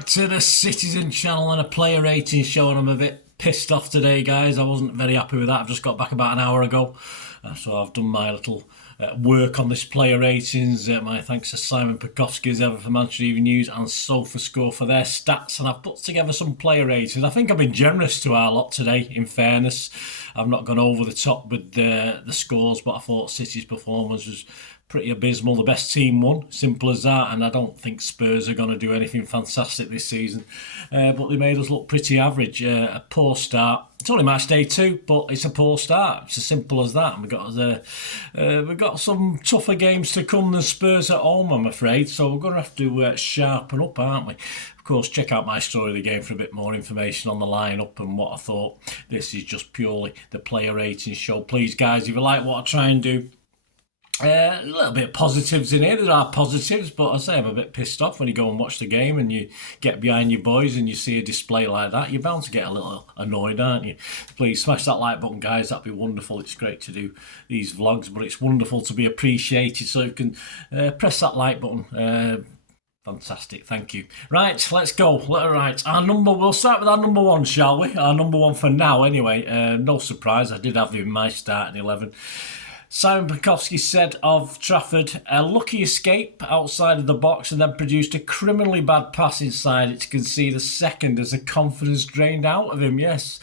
back to the Citizen channel and a player rating show, and I'm a bit pissed off today, guys. I wasn't very happy with that. I've just got back about an hour ago, so I've done my little work on this player ratings. My thanks to Simon Pekowski as ever for Manchester Evening News and SofaScore for their stats, and I've put together some player ratings. I think I've been generous to our lot today, in fairness. I've not gone over the top with the scores, but I thought City's performance was pretty abysmal. The best team won, simple as that, and I don't think Spurs are going to do anything fantastic this season, but they made us look pretty average. A poor start. It's only match day 2, but it's a poor start. It's as simple as that. And we've got some tougher games to come than Spurs at home, I'm afraid, so we're going to have to sharpen up, aren't we? Of course, check out my story of the game for a bit more information on the lineup and what I thought. This is just purely the player rating show. Please, guys, if you like what I try and do, a little bit of positives in here. There are positives, but I say I'm a bit pissed off when you go and watch the game and you get behind your boys and you see a display like that. You're bound to get a little annoyed, aren't you? Please smash that like button, guys. That'd be wonderful. It's great to do these vlogs, but it's wonderful to be appreciated. So you can press that like button. Fantastic, thank you. Right, let's go. Right, we'll start with our number one, shall we? Our number one for now, anyway. No surprise, I did have him in my starting 11. Simon Pekowski said of Trafford, a lucky escape outside of the box and then produced a criminally bad pass inside it to concede a second as the confidence drained out of him. Yes.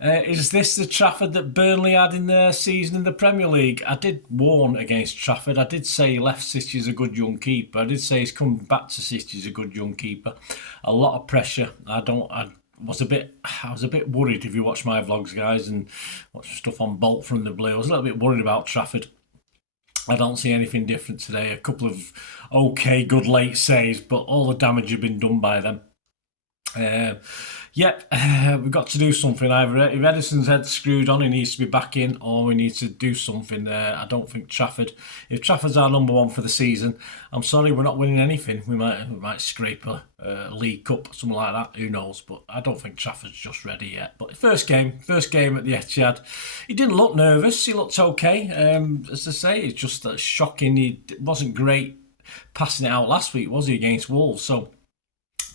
Is this the Trafford that Burnley had in their season in the Premier League? I did warn against Trafford. I did say he left City as a good young keeper. I did say he's come back to City as a good young keeper. A lot of pressure. I was a bit worried. If you watch my vlogs, guys, and watch stuff on Bolt from the Blue, I was a little bit worried about Trafford. I don't see anything different today. A couple of okay, good late saves, but all the damage had been done by them. We've got to do something. Either if Edison's head screwed on, he needs to be back in, or we need to do something. I don't think if Trafford's our number one for the season, I'm sorry, we're not winning anything. We might scrape a League Cup, something like that. Who knows? But I don't think Trafford's just ready yet. But first game at the Etihad, he didn't look nervous. He looked okay. As I say, it's just shocking. He wasn't great passing it out last week, was he, against Wolves? So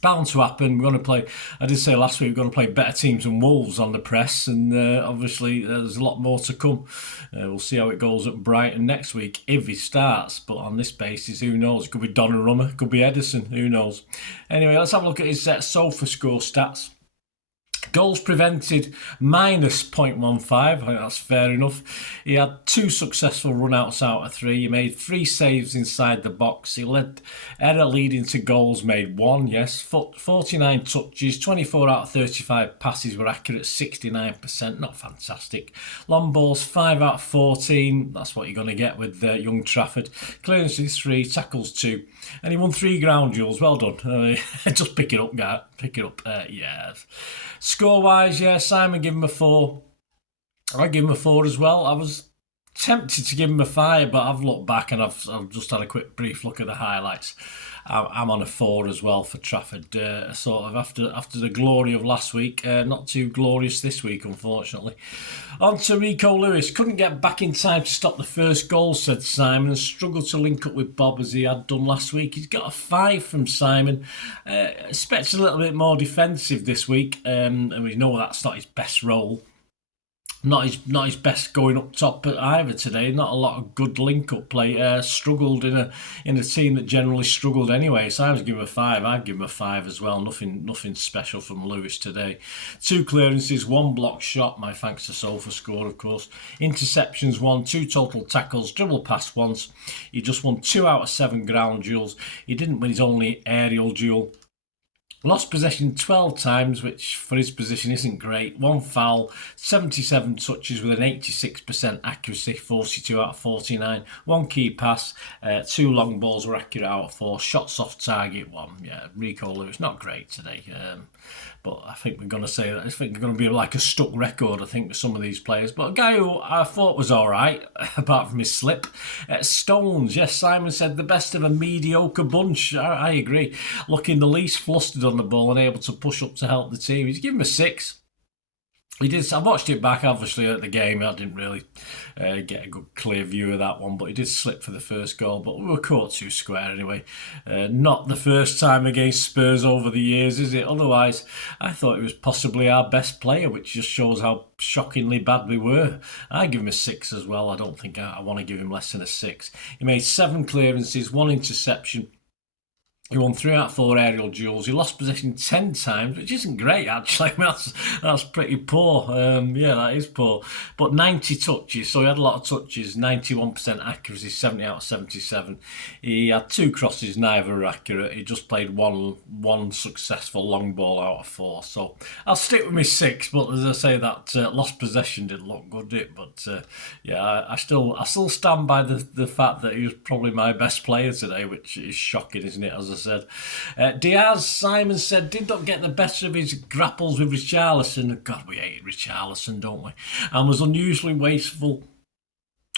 bound to happen. We're going to play, I did say last week, we're going to play better teams than Wolves on the press, and obviously there's a lot more to come. We'll see how it goes at Brighton next week if he starts, but on this basis, who knows? It could be Donnarumma, could be Edison, who knows? Anyway, let's have a look at his SofaScore stats. Goals prevented minus 0.15. I think that's fair enough. He had 2 successful run-outs out of 3. He made 3 saves inside the box. He led error leading to goals made 1. Yes, 49 touches, 24 out of 35 passes were accurate, 69%. Not fantastic. Long balls 5 out of 14. That's what you're going to get with young Trafford. Clearances 3, tackles 2, and he won 3 ground duels. Well done. Just pick it up, guy. Pick it up. Yeah. Score-wise, yeah, Simon gave him a 4. I give him a 4 as well. I was tempted to give him a 5, but I've looked back and I've just had a quick brief look at the highlights. I'm on a 4 as well for Trafford. Sort of after the glory of last week, not too glorious this week, unfortunately. On to Rico Lewis. Couldn't get back in time to stop the first goal, said Simon, and struggled to link up with Bob as he had done last week. He's got a 5 from Simon. Expects a little bit more defensive this week, and we know that's not his best role. Not his best going up top either today. Not a lot of good link-up play. Struggled in a team that generally struggled anyway. So I was giving him a 5. I'd give him a 5 as well. Nothing special from Lewis today. 2 clearances, 1 block shot. My thanks to SofaScore, of course. Interceptions 1, 2 total tackles, dribble pass once. He just won 2 out of 7 ground duels. He didn't win his only aerial duel. Lost possession 12 times, which for his position isn't great. 1 foul, 77 touches with an 86% accuracy, 42 out of 49. 1 key pass, 2 long balls were accurate out of 4. Shots off target 1. Yeah, Rico Lewis, not great today. But I think we're going to say that. I think it's going to be like a stuck record, I think, with some of these players. But a guy who I thought was all right, apart from his slip. Stones, yes, Simon said the best of a mediocre bunch. I agree. Looking the least flustered on the ball and able to push up to help the team. He's given him a 6. He did. I watched it back, obviously, at the game. I didn't really get a good, clear view of that one, but he did slip for the first goal. But we were caught too square anyway. Not the first time against Spurs over the years, is it? Otherwise, I thought he was possibly our best player, which just shows how shockingly bad we were. I give him a 6 as well. I don't think I want to give him less than a 6. He made 7 clearances, 1 interception. He won 3 out of 4 aerial duels. He lost possession 10 times, which isn't great, actually. That's pretty poor. Yeah, that is poor. But 90 touches, so he had a lot of touches. 91% accuracy, 70 out of 77. He had 2 crosses, neither were accurate. He just played one successful long ball out of 4. So I'll stick with my 6, but as I say, that lost possession didn't look good, did it? But yeah, I still stand by the fact that he was probably my best player today, which is shocking, isn't it, as I said. Diaz, Simon said, did not get the better of his grapples with Richarlison. God, we hate Richarlison, don't we? And was unusually wasteful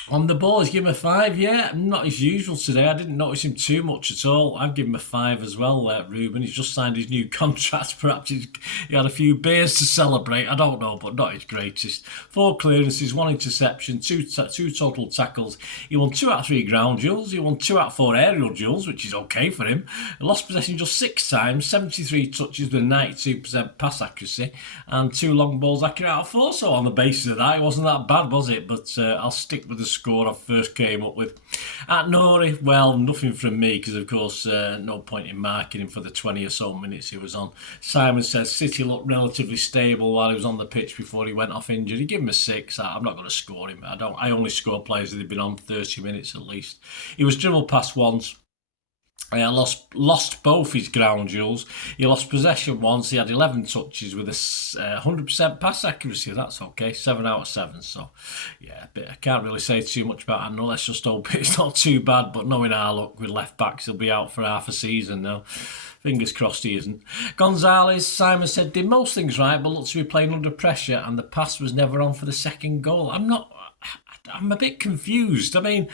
on the ball. He's given him a 5, yeah. Not as usual today. I didn't notice him too much at all. I'd give him a 5 as well, Ruben. He's just signed his new contract. Perhaps he had a few beers to celebrate. I don't know, but not his greatest. 4 clearances, 1 interception, two total tackles. He won 2 out of 3 ground duels. He won 2 out of 4 aerial duels, which is okay for him. He lost possession just 6 times, 73 touches with 92% pass accuracy, and 2 long balls accurate out of 4. So on the basis of that, it wasn't that bad, was it? But I'll stick with the score I first came up with. At Nori, well, nothing from me, because of course no point in marking him for the 20 or so minutes he was on. Simon says City looked relatively stable while he was on the pitch before he went off injured. He gave him a 6. I'm not going to score him. I only score players that have been on 30 minutes at least. He was dribbled past once. Lost both his ground duels. He lost possession once. He had 11 touches with a 100% pass accuracy. That's okay. 7 out of 7. So, yeah, but I can't really say too much about Anno. Let's just hope it's not too bad. But knowing our luck with left backs, he'll be out for half a season now. Fingers crossed he isn't. Gonzalez, Simon said, did most things right, but looked to be playing under pressure, and the pass was never on for the second goal. I'm a bit confused. I mean,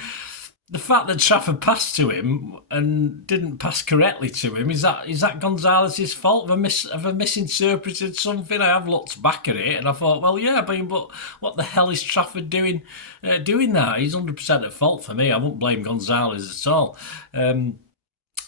the fact that Trafford passed to him and didn't pass correctly to him, is that Gonzalez's fault? Have I misinterpreted something? I have looked back at it and I thought, well, yeah, but what the hell is Trafford doing that? He's 100% at fault for me. I wouldn't blame Gonzalez at all.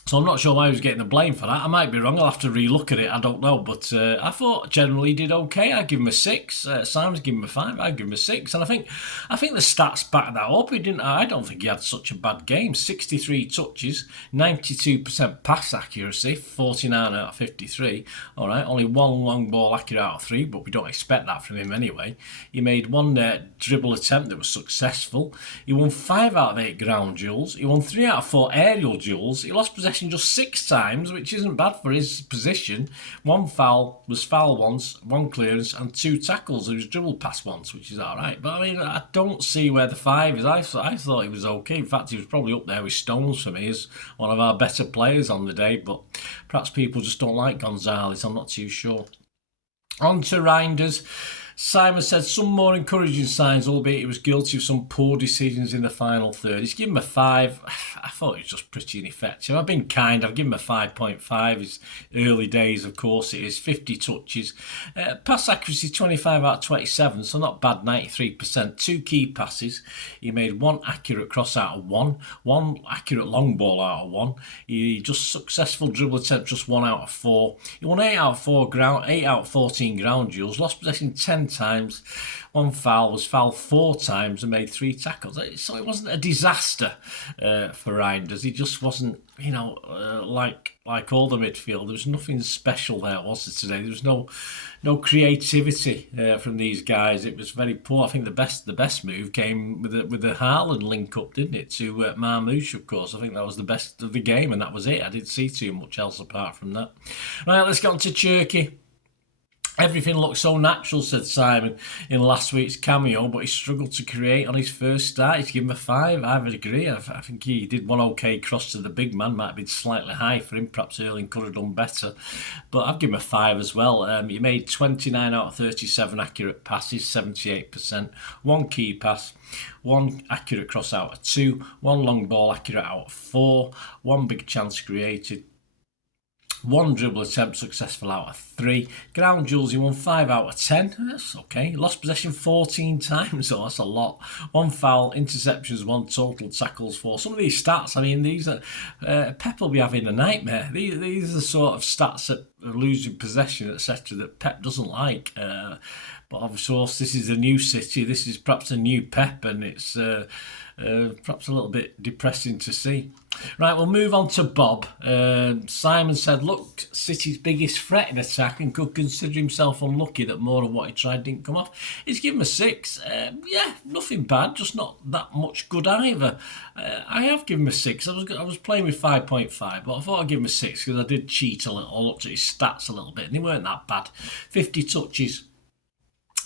So I'm not sure why he was getting the blame for that. I might be wrong. I'll have to re-look at it. I don't know. But I thought generally he did okay. I'd give him a 6. Simon's given him a 5. I'd give him a 6. And I think the stats back that up. I don't think he had such a bad game. 63 touches, 92% pass accuracy, 49 out of 53. All right, only 1 long ball accurate out of 3, but we don't expect that from him anyway. He made 1 dribble attempt that was successful. He won 5 out of 8 ground duels. He won 3 out of 4 aerial duels. He lost possession just 6 times, which isn't bad for his position. 1 foul once, 1 clearance, and 2 tackles. He was dribbled past once, which is all right. But I mean, I don't see where the 5 is. I thought he was okay. In fact, he was probably up there with Stones for me as one of our better players on the day. But perhaps people just don't like Gonzalez. I'm not too sure. On to Reinders. Simon said some more encouraging signs, albeit he was guilty of some poor decisions in the final third. He's given him a 5. I thought he was just pretty ineffective. I've been kind. I've given him a 5.5. His early days, of course, it is 50 touches. Pass accuracy 25 out of 27, so not bad, 93%. 2 key passes. He made 1 accurate cross out of 1. 1 accurate long ball out of 1. He just successful dribble attempt, just 1 out of 4. He won 8 out of 14 ground duels. Lost possession 10 times. 1 foul, was fouled 4 times and made 3 tackles. So it wasn't a disaster for Reinders. He just wasn't, like all the midfield. There was nothing special there, was there, today? There was no creativity from these guys. It was very poor. I think the best move came with the Haaland link up, didn't it, to Marmoush, of course. I think that was the best of the game, and that was it. I didn't see too much else apart from that. Right, let's get on to Turkey. Everything looked so natural, said Simon, in last week's cameo, but he struggled to create on his first start. He's given him a 5. I would agree. I think he did 1 okay cross to the big man. Might have been slightly high for him. Perhaps Erling could have done better. But I've given him a 5 as well. He made 29 out of 37 accurate passes, 78%. 1 key pass. 1 accurate cross out of 2. 1 long ball accurate out of 4. 1 big chance created. One dribble attempt successful out of 3. Ground duels, he won 5 out of 10. That's okay. Lost possession 14 times, so that's a lot. 1 foul, interceptions 1, total tackles 4. Some of these stats, I mean, these are Pep will be having a nightmare. These are the sort of stats that are losing possession, etc., that Pep doesn't like. But of course, this is a new City. This is perhaps a new Pep, and it's perhaps a little bit depressing to see. Right, we'll move on to Bob. Simon said, look, City's biggest threat in attack and could consider himself unlucky that more of what he tried didn't come off. He's given him a 6. Yeah, nothing bad, just not that much good either. I have given him a 6. I was playing with 5.5, but I thought I'd give him a 6 because I did cheat a little. I looked at his stats a little bit, and they weren't that bad. 50 touches.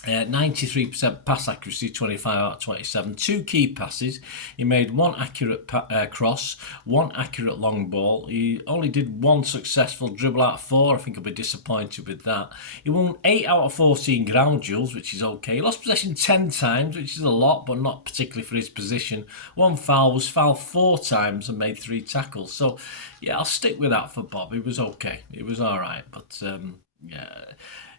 93% pass accuracy, 25 out of 27. 2 key passes. He made 1 accurate cross, 1 accurate long ball. He only did 1 successful dribble out of 4. I think I'll be disappointed with that. He won 8 out of 14 ground duels, which is okay. He lost possession 10 times, which is a lot, but not particularly for his position. 1 foul, was fouled 4 times and made 3 tackles. So, yeah, I'll stick with that for Bob. It was okay. It was all right, but yeah.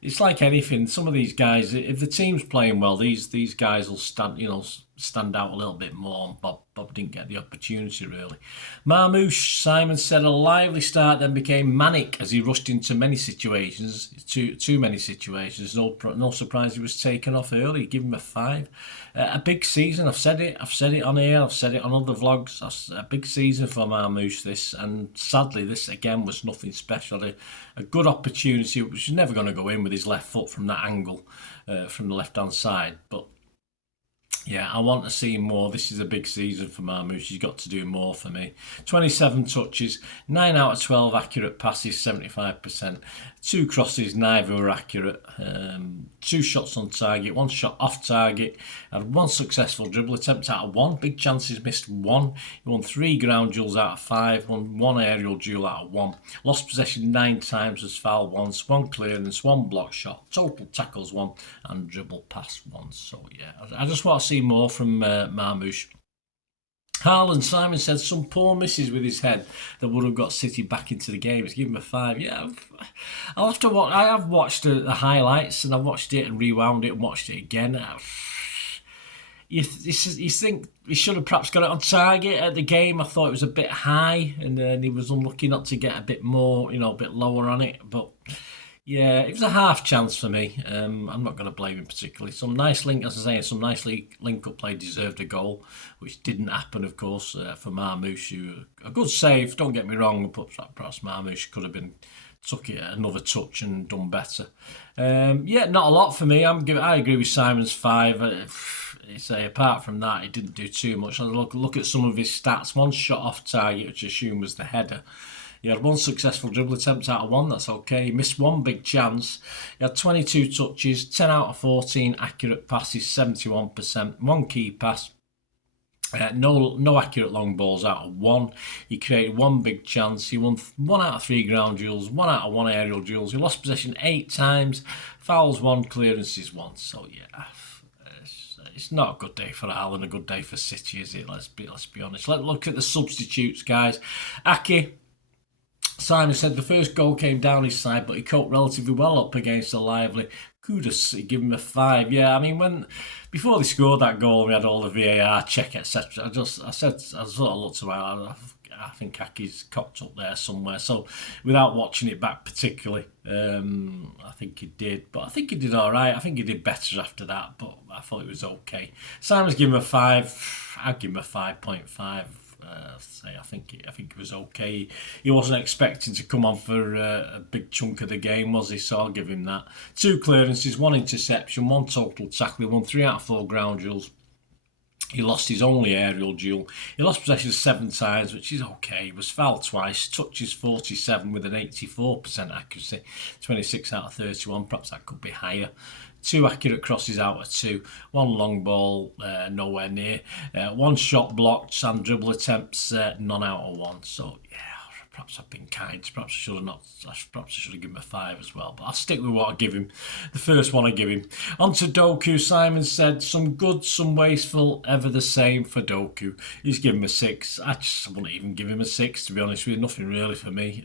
It's like anything. Some of these guys, if the team's playing well, these guys will stand out a little bit more. Bob didn't get the opportunity really. Marmouche, Simon said, a lively start then became manic as he rushed into many situations, too many situations. No surprise he was taken off early. Give him a 5. A big season. I've said it on here. I've said it on other vlogs. A big season for Marmouche this, and sadly this again was nothing special. A good opportunity, which is never going to go in with his left foot from that angle, from the left hand side, but. Yeah, I want to see more. This is a big season for Marmouche. He's got to do more for me. 27 touches, 9 out of 12 accurate passes, 75%. 2 crosses, neither were accurate. 2 shots on target, 1 shot off target. Had 1 successful dribble attempt out of 1. Big chances, missed 1. He won 3 ground duels out of 5. Won 1 aerial duel out of 1. Lost possession 9 times, was fouled once. 1 clearance, 1 block shot. Total tackles 1 and dribble pass 1. So yeah, I just want to see more from Marmouche. Haaland, Simon said some poor misses with his head that would have got City back into the game. He's given him a 5. Yeah, I'll have to watch. I have watched the highlights and I've watched it and rewound it and watched it again. You think he should have perhaps got it on target at the game. I thought it was a bit high, and then he was unlucky not to get a bit more, a bit lower on it. But yeah, it was a half chance for me. I'm not going to blame him particularly. Some nice link, as I say, some nice link-up play deserved a goal, which didn't happen, of course, for Marmouche. A good save, don't get me wrong, but perhaps Marmouche could have took it another touch and done better. Yeah, not a lot for me. I agree with Simon's 5. Say apart from that, he didn't do too much. Look at some of his stats. 1 shot off target, which I assume was the header. He had 1 successful dribble attempt out of 1, that's okay. He missed 1 big chance. He had 22 touches, 10 out of 14 accurate passes, 71%. 1 key pass. No accurate long balls out of 1. He created 1 big chance. He won 1 out of 3 ground duels, 1 out of 1 aerial duels. He lost possession 8 times. Fouls 1, clearances 1. So yeah. It's not a good day for Haaland, a good day for City, is it? Let's be honest. Let's look at the substitutes, guys. Ake, Simon said the first goal came down his side, but he coped relatively well up against a lively Kudus. He gave him a 5. Yeah, I mean, before they scored that goal, we had all the VAR check, etc. I sort of looked around. I think Ake's cocked up there somewhere. So without watching it back particularly, I think he did. But I think he did all right. I think he did better after that, but I thought it was okay. Simon's given him a 5. I'd give him a 5.5. I think it was okay. He wasn't expecting to come on for a big chunk of the game, was he? So I'll give him that. 2 clearances, 1 interception, 1 total tackle. He won 3 out of 4 ground duels. He lost his only aerial duel. He lost possession 7 times, which is okay. He was fouled twice. Touches 47 with an 84% accuracy. 26 out of 31. Perhaps that could be higher. 2 accurate crosses out of 2. 1 long ball, nowhere near. 1 shot blocked and dribble attempts, none out of 1. So, yeah. Perhaps I've been kind. Perhaps I should have given him a 5 as well. But I'll stick with what I give him. The first one I give him. On to Doku. Simon said, some good, some wasteful, ever the same for Doku. He's given him a 6. I wouldn't even give him a 6, to be honest with you. Nothing really for me.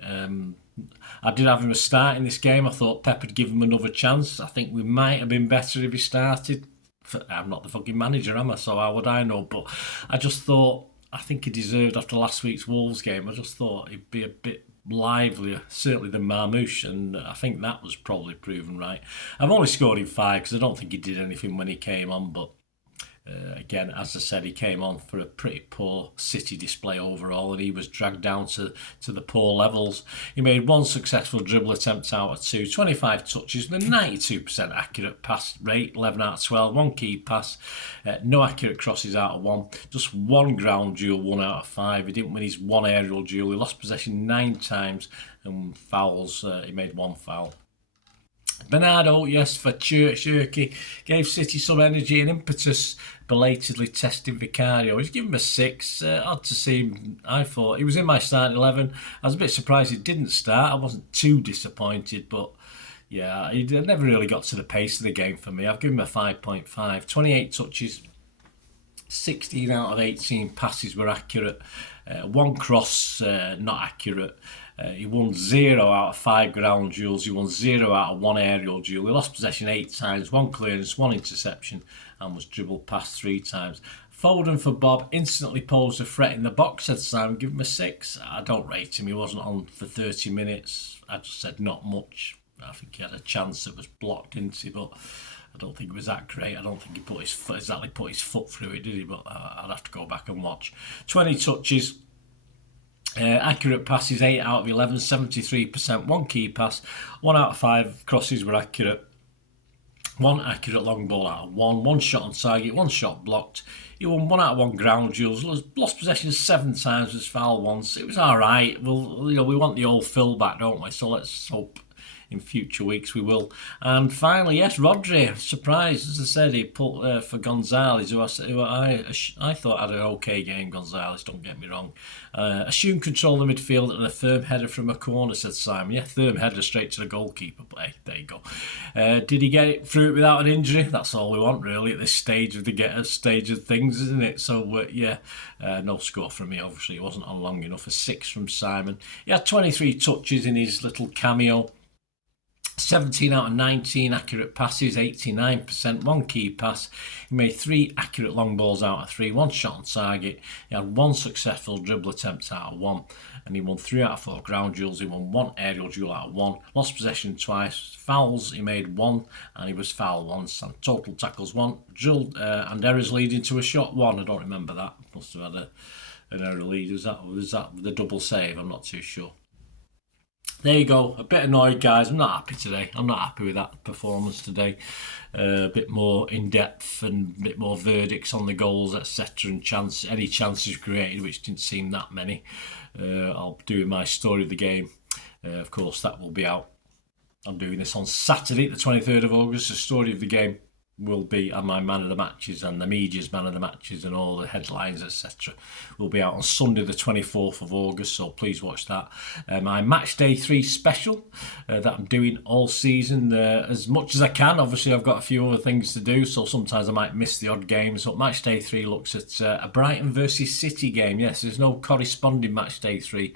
I did have him a start in this game. I thought Pep would give him another chance. I think we might have been better if he started. I'm not the fucking manager, am I? So how would I know? But I just thought, I think he deserved after last week's Wolves game. I just thought he'd be a bit livelier, certainly than Marmouche, and I think that was probably proven right. I've only scored him 5 because I don't think he did anything when he came on, but again, as I said, he came on for a pretty poor City display overall, and he was dragged down to the poor levels. He made 1 successful dribble attempt out of 2, 25 touches, with a 92% accurate pass rate, 11 out of 12, 1 key pass, no accurate crosses out of 1, just 1 ground duel, 1 out of 5. He didn't win his 1 aerial duel. He lost possession 9 times, and fouls, he made 1 foul. Bernardo, yes, for Cherky, gave City some energy and impetus, belatedly testing Vicario. He's given him a 6. Odd to see him. I thought he was in my starting 11. I was a bit surprised he didn't start. I wasn't too disappointed, but yeah, he never really got to the pace of the game for me. I've given him a 5.5. 28 touches, 16 out of 18 passes were accurate. 1 cross not accurate. He won 0 out of 5 ground duels. He won 0 out of 1 aerial duel. He lost possession 8 times, 1 clearance, 1 interception, and was dribbled past 3 times. Foden for Bob instantly posed a threat in the box, said Simon. Give him a 6. I don't rate him. He wasn't on for 30 minutes. I just said not much. I think he had a chance that was blocked, didn't he? But I don't think it was that great. I don't think he put his foot through it, did he? But I'd have to go back and watch. 20 touches. Accurate passes 8 out of 11, 73%. 1 key pass, 1 out of 5 crosses were accurate. 1 accurate long ball out of 1. 1 shot on target, 1 shot blocked. He won 1 out of 1 ground duels. Lost possession 7 times, was foul once. It was all right. Well, we want the old Phil back, don't we? So let's hope in future weeks we will. And finally, yes, Rodri, surprised, as I said, he put for Gonzalez, who I thought had an okay game. Gonzalez, don't get me wrong. Assume control of the midfield and a firm header from a corner, said Simon. Yeah, firm header straight to the goalkeeper. But hey, there you go. Did he get it through it without an injury? That's all we want, really, at this stage of things, isn't it? So yeah, no score from me. Obviously, it wasn't on long enough. A 6 from Simon. He had 23 touches in his little cameo. 17 out of 19 accurate passes, 89%, 1 key pass. He made 3 accurate long balls out of 3, 1 shot on target. He had 1 successful dribble attempt out of 1, and he won 3 out of 4 ground duels. He won 1 aerial duel out of 1, lost possession twice. Fouls, he made 1, and he was fouled once. And total tackles 1, drilled and errors leading to a shot 1. I don't remember that. Must have had an error lead. Was that the double save? I'm not too sure. There you go. A bit annoyed, guys. I'm not happy today. I'm not happy with that performance today. A bit more in depth and a bit more verdicts on the goals, etc. And any chances created, which didn't seem that many. I'll be doing my story of the game. Of course, that will be out. I'm doing this on Saturday, the 23rd of August. The story of the game will be, and my man of the matches and the media's man of the matches and all the headlines, etc. will be out on Sunday the 24th of August, so please watch that. My match day 3 special that I'm doing all season as much as I can. Obviously I've got a few other things to do, so sometimes I might miss the odd game. So match day 3 looks at a Brighton versus City game. Yes, there's no corresponding match day 3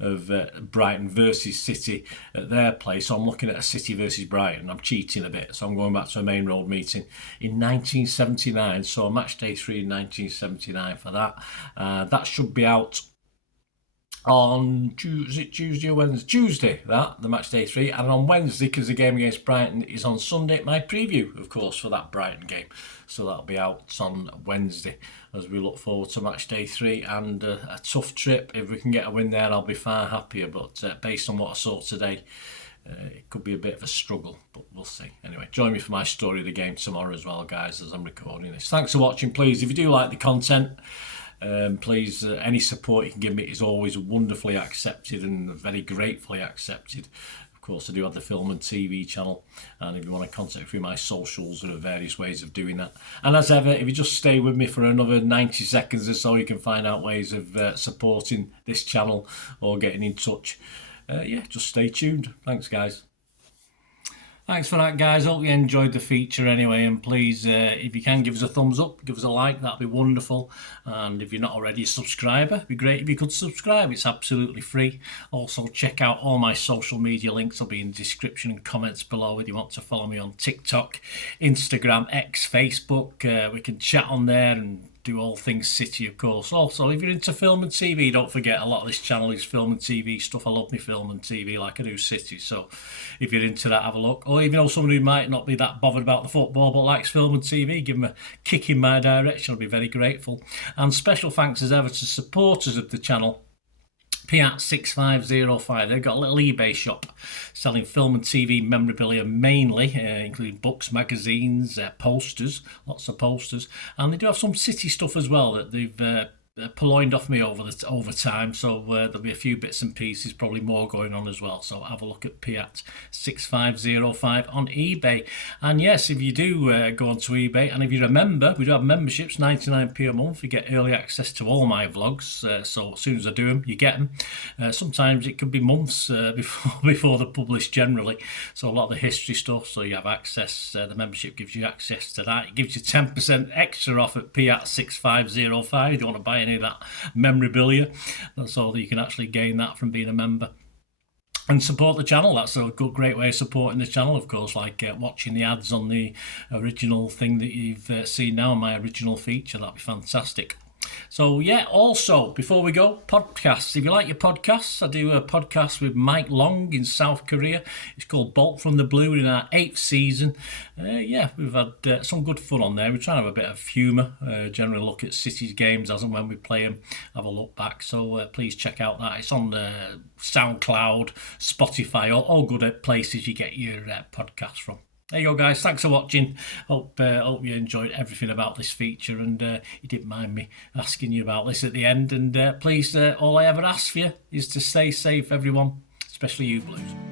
of Brighton versus City at their place. So I'm looking at a City versus Brighton. I'm cheating a bit, so I'm going back to a main road meeting in 1979. So match day 3 in 1979 for that. That should be out on Tuesday or Wednesday? Tuesday, the match day 3. And on Wednesday, because the game against Brighton is on Sunday, my preview, of course, for that Brighton game. So that'll be out on Wednesday as we look forward to match day 3 and a tough trip. If we can get a win there, I'll be far happier. But based on what I saw today, it could be a bit of a struggle, but we'll see. Anyway, join me for my story of the game tomorrow as well, guys, as I'm recording this. Thanks for watching. Please, if you do like the content, please, any support you can give me is always wonderfully accepted and very gratefully accepted. Of course, I do have the film and TV channel, and if you want to contact me through my socials, there are various ways of doing that. And as ever, if you just stay with me for another 90 seconds or so, you can find out ways of supporting this channel or getting in touch. Yeah, just stay tuned. Thanks, guys. Thanks for that, guys. Hope you enjoyed the feature anyway. And please, if you can, give us a thumbs up, give us a like. That'd be wonderful. And if you're not already a subscriber, it'd be great if you could subscribe. It's absolutely free. Also, check out all my social media links. Will be in the description and comments below. If you want to follow me on TikTok, Instagram, X, Facebook, we can chat on there and do all things City, of course. Also, if you're into film and TV, don't forget a lot of this channel is film and TV stuff. I love me film and TV like I do City. So if you're into that, have a look. Or even though someone who might not be that bothered about the football but likes film and TV, give them a kick in my direction. I'll be very grateful. And special thanks as ever to supporters of the channel. Piat6505. They've got a little eBay shop selling film and TV memorabilia mainly, including books, magazines, posters, lots of posters, and they do have some City stuff as well that they've purloined off me over time, so there'll be a few bits and pieces, probably more going on as well. So have a look at Piat6505 on eBay. And yes, if you do go onto eBay, and if you're a member, we do have memberships, 99p a month. You get early access to all my vlogs, so as soon as I do them, you get them. Sometimes it could be months before they're published generally, so a lot of the history stuff, so you have access. The membership gives you access to that. It gives you 10% extra off at Piat6505 if you want to buy any of that memorabilia. That's all that you can actually gain that from being a member. And support the channel. That's a great way of supporting the channel, of course, like watching the ads on the original thing that you've seen now, my original feature. That'd be fantastic. So yeah, also, before we go, podcasts. If you like your podcasts, I do a podcast with Mike Long in South Korea. It's called Bolt from the Blue in our 8th season. Yeah, we've had some good fun on there. We're trying to have a bit of humour, generally look at City's games as and when we play them, have a look back. So please check out that. It's on Soundcloud, Spotify, all good places you get your podcasts from. There you go, guys. Thanks for watching. Hope you enjoyed everything about this feature, and you didn't mind me asking you about this at the end. And please, all I ever ask for you is to stay safe, everyone, especially you Blues.